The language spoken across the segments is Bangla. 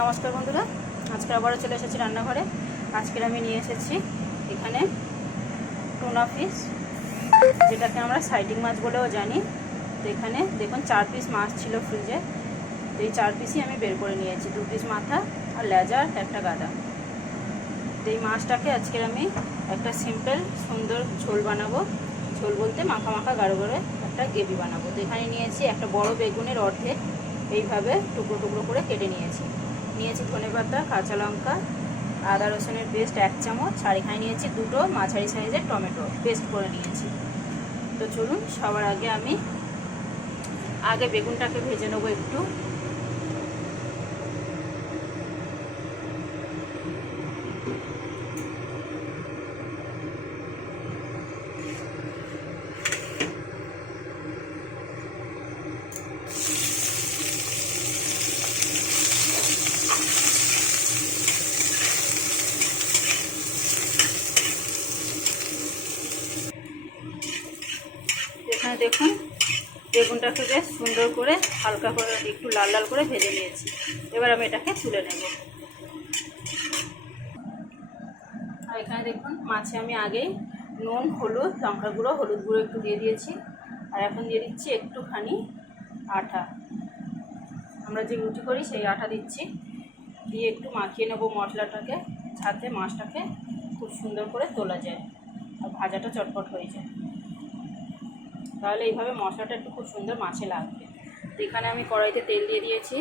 নমস্কার বন্ধুরা, আজকে আবারও চলে এসেছি রান্নাঘরে। আজকের আমি নিয়ে এসেছি এখানে টুনা ফিশ, যেটাকে আমরা সাইডিং মাছ বলেও জানি। তো এখানে দেখুন 4 পিস মাছ ছিল ফ্রিজে। তো এই 4 পিসই আমি বের করে নিয়েছি, 2 পিস মাথা আর লেজা আর একটা গাদা। তো এই মাছটাকে আজকের আমি একটা সিম্পল সুন্দর ঝোল বানাবো। ঝোল বলতে মাখা মাখা গাঢ় করে একটা গ্রেভি বানাবো। তো এখানে নিয়েছি একটা বড় বেগুনের অর্ধেক এইভাবে টুকরো টুকরো করে কেটে নিয়েছি ধনেপাতা, কাঁচা লঙ্কা, আদা রসুনের পেস্ট 1 চামচ, আর এখানে নিয়েছি 2টো মাঝারি সাইজের টমেটো পেস্ট করে নিয়েছি। তো চলুন সবার আগে বেগুনটাকে ভেজে নেবো একটু। এখানে দেখুন বেগুনটাকে বেশ সুন্দর করে হালকা করে একটু লাল লাল করে ভেজে নিয়েছি। এবার আমি এটাকে তুলে নেব। আর এখানে দেখুন মাছে আমি আগেই নুন, হলুদ, লঙ্কা গুঁড়ো, হলুদ গুঁড়ো একটু দিয়ে দিয়েছি। আর এখন দিয়ে দিচ্ছি একটুখানি আটা, আমরা যে রুটি করি সেই আটা দিচ্ছি। দিয়ে একটু মাখিয়ে নেব মশলাটাকে, যাতে মাছটাকে খুব সুন্দর করে তোলা যায় আর ভাজাটা চটপট হয়ে যায়। তাহলে এইভাবে মশলাটা একটু খুব সুন্দর মাছে লাগবে। তো এখানে আমি কড়াইতে তেল দিয়ে দিয়েছি।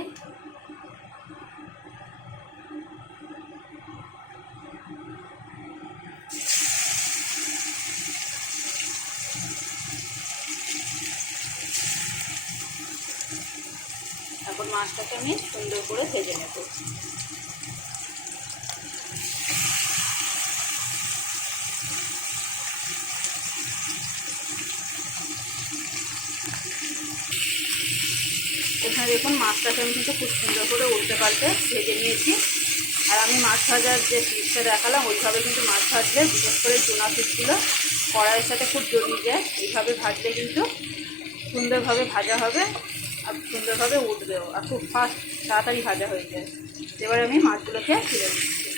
এখন মাছটাকে আমি সুন্দর করে ভেজে নেব। এখানে দেখুন মাছটাকে আমি কিন্তু খুব সুন্দর করে উল্টে পাল্টে ভেজে নিয়েছি। আর আমি মাছ ভাজার যে পিসটা দেখালাম ওইভাবে কিন্তু মাছ ভাজলে, বিশেষ করে চুনা পিসগুলো কড়াইয়ের সাথে খুব জড়িয়ে যায়। এইভাবে ভাজলে কিন্তু সুন্দরভাবে ভাজা হবে আর সুন্দরভাবে উঠবেও, আর খুব ফাস্ট তাড়াতাড়ি ভাজা হয়ে যায়। এবারে আমি মাছগুলোকে তুলে দিচ্ছি।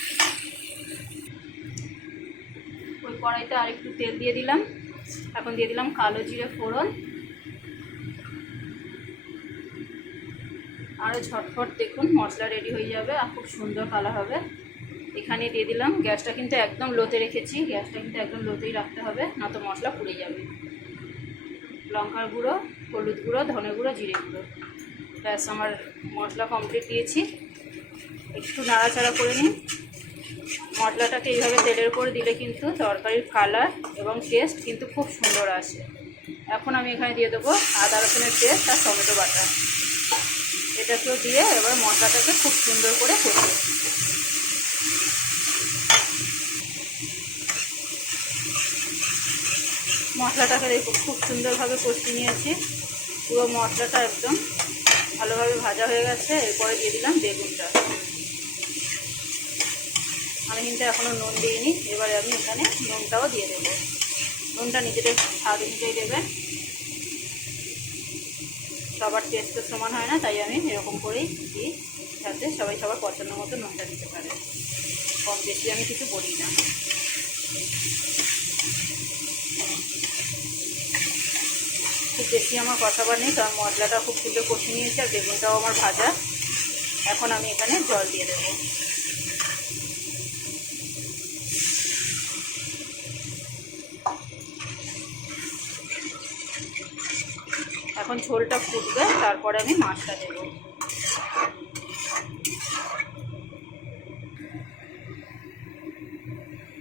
ওই কড়াইতে আর একটু তেল দিয়ে দিলাম। এখন দিয়ে দিলাম কালো জিরে ফোড়ন। আরও ঝটফট দেখুন মশলা রেডি হয়ে যাবে আর খুব সুন্দর কালার হবে। এখানে দিয়ে দিলাম, গ্যাসটা কিন্তু একদম লোতে রেখেছি, গ্যাসটা কিন্তু একদম লোতেই রাখতে হবে, না তো মশলা পুড়ে যাবে। লঙ্কার গুঁড়ো, হলুদ গুঁড়ো, ধনে গুঁড়ো, জিরে গুঁড়ো, ব্যাস আমার মশলা কমপ্লিট দিয়েছি। একটু নাড়াচাড়া করে নিন। মশলাটাকে এইভাবে তেলের উপর দিলে কিন্তু তরকারির কালার এবং টেস্ট কিন্তু খুব সুন্দর আসে। এখন আমি এখানে দিয়ে দেবো আদা রসুনের পেস্ট আর টমেটো বাটা। এটাকেও দিয়ে এবার মশলাটাকে খুব সুন্দর করে কষিয়ে, মশলাটাকে দেখুন খুব সুন্দরভাবে কষিয়ে নিয়েছি। পুরো মশলাটা একদম ভালোভাবে ভাজা হয়ে গেছে। এরপরে দিয়ে দিলাম বেগুনটা। আমি কিন্তু এখনও নুন দিইনি। এবারে আমি এখানে নুনটাও দিয়ে দেবো। নুনটা নিজেদের স্বাদ অনুযায়ী দেবেন, সবার টেস্ট তো সমান হয় না, তাই আমি এরকম করেই দিই, যাতে সবাই সবার পছন্দ মতো নুনটা দিতে পারে। কম বেশি আমি কিছু বলি না। খুব বেশি আমার কষাবার নেই, কারণ মশলাটা খুব সুন্দর কষিয়ে নিয়েছে আর বেগুনটাও আমার ভাজা। এখন আমি এখানে জল দিয়ে দেবো। এখন ঝোলটা ফুটবে, তারপরে আমি মাছটা দেবো।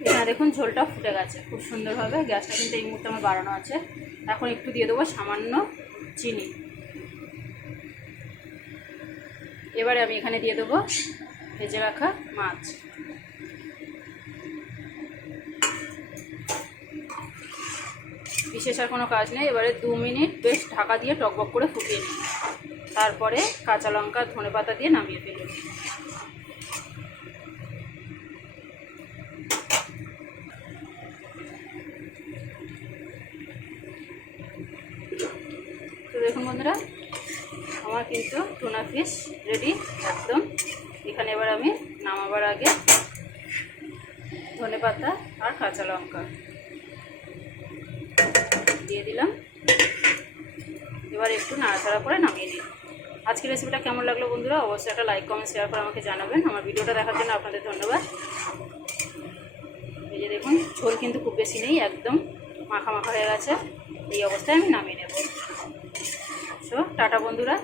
এখানে দেখুন ঝোলটা ফুটে গেছে খুব সুন্দরভাবে। গ্যাসটা কিন্তু এই মুহূর্তে আমার বাড়ানো আছে। এখন একটু দিয়ে দেবো সামান্য চিনি। এবারে আমি এখানে দিয়ে দেবো ভেজে রাখা মাছ। বিশেষ আর কোনো কাজ নেই। এবারে 2 মিনিট বেশ ঢাকা দিয়ে টকবক করে ফুটিয়ে নিই। তারপরে কাঁচা লঙ্কা, ধনেপাতা দিয়ে নামিয়ে ফেলুন। তো দেখুন বন্ধুরা, আমার কিন্তু টুনা ফিশ রেডি একদম। এখানে এবার আমি নামাবার আগে ধনেপাতা আর কাঁচা লঙ্কা দিয়ে দিলাম। এবার একটু নাড়াচাড়া করে নামিয়ে দিই। আজকের রেসিপিটা কেমন লাগলো বন্ধুরা অবশ্যই একটা লাইক কমেন্ট শেয়ার করে আমাকে জানাবেন। আমার ভিডিওটা দেখার জন্য আপনাদের ধন্যবাদ। এই যে দেখুন ঝোল কিন্তু খুব বেশি নেই, একদম মাখা মাখা হয়ে গেছে। এই অবস্থায় আমি নামিয়ে নেব। সো টাটা বন্ধুরা।